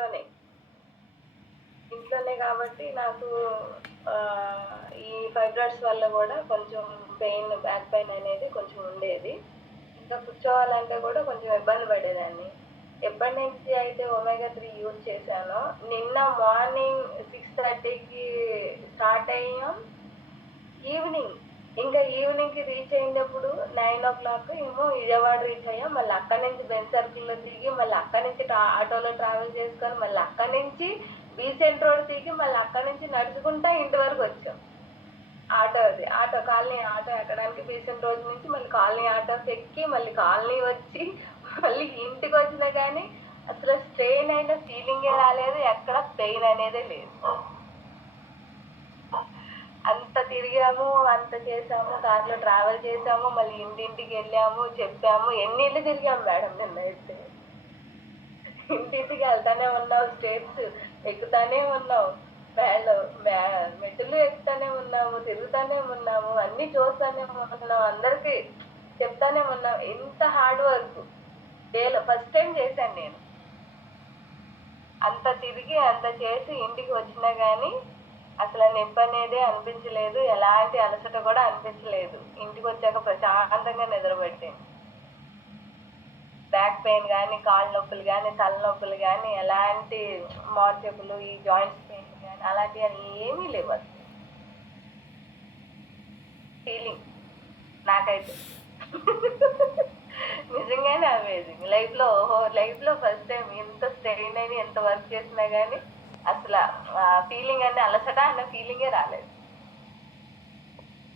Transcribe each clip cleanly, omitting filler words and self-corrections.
ఇంట్లోనే. ఇంట్లోనే కాబట్టి నాకు ఈ ఫైబ్రాయిడ్స్ వల్ల కూడా కొంచెం పెయిన్, బ్యాక్ పెయిన్ అనేది కొంచెం ఉండేది. ఇంకా కూర్చోవాలంటే కూడా కొంచెం ఇబ్బంది పడేదాన్ని. ఎప్పటి నుంచి అయితే ఒమేగా 3 యూజ్ చేశానో, నిన్న మార్నింగ్ 6:30కి స్టార్ట్ అయ్యాం. ఈవినింగ్ ఇంకా ఈవినింగ్‌కి రీచ్ అయ్యేటప్పుడు 9:00 ఏమో విజయవాడ రీచ్ అయ్యాం. మళ్ళీ అక్కడి నుంచి బెంజ్ సర్కిల్‌లో దిగి, మళ్ళీ అక్కడి నుంచి ఆటోలో ట్రావెల్ చేసుకొని, మళ్ళీ అక్కడి నుంచి బీసెంట్ రోడ్ దిగి, మళ్ళీ అక్కడి నుంచి నడుచుకుంటా ఇంటి వరకు వచ్చాం. కాలనీ ఆటో ఎక్కడానికి బీసెంట్ రోడ్ నుంచి మళ్ళీ కాలనీ ఆటోస్ ఎక్కి, మళ్ళీ కాలనీ వచ్చి, మళ్ళీ ఇంటికి వచ్చినా కానీ అసలు స్ట్రెయిన్ అయిన ఫీలింగే రాలేదు. ఎక్కడ పెయిన్ అనేదే లేదు. అంత తిరిగాము, అంత చేసాము, కార్లో ట్రావెల్ చేసాము, మళ్ళీ ఇంటింటికి వెళ్ళాము, చెప్పాము. ఎన్ని ఇళ్ళు తిరిగాము మేడం నిన్నైతే. ఇంటింటికి వెళ్తానే ఉన్నావు, స్టేట్స్ ఎక్కుతానే ఉన్నావు, మెట్టులు ఎక్కుతానే ఉన్నాము, తిరుగుతానే ఉన్నాము, అన్ని చూస్తానే ఉన్నాము, అందరికి చెప్తానే ఉన్నాం. ఎంత హార్డ్ వర్క్ డేలో ఫస్ట్ టైం చేశాను నేను. అంత తిరిగి అంత చేసి ఇంటికి వచ్చినా కానీ అసలు నొప్పి అనేదే అనిపించలేదు. ఎలాంటి అలసట కూడా అనిపించలేదు. ఇంటికి వచ్చాక ప్రశాంతంగా నిద్రపట్టింది. బ్యాక్ పెయిన్ కానీ, కాళ్ళ నొప్పులు కానీ, తలనొప్పులు కానీ, ఎలాంటి మోచేతులు, ఈ జాయింట్స్ పెయిన్ కానీ అలాంటివి ఏమీ లేవు. అసలు ఫీలింగ్ నాకైతే నిజంగానే అమేజింగ్. లైఫ్లో ఫస్ట్ టైం ఎంత స్ట్రెయిన్ అయినా, ఎంత వర్క్ చేసినా కానీ అసలు ఆ ఫీలింగ్ అనే అలసట అన్న ఫీలింగే రాలేదు.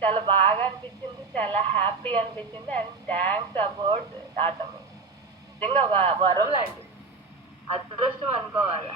చాలా బాగా అనిపించింది, చాలా హ్యాపీ అనిపించింది. And thanks about Tata. నిజంగా ఒక వరం లాంటిది, అదృష్టం అనుకోవాలా.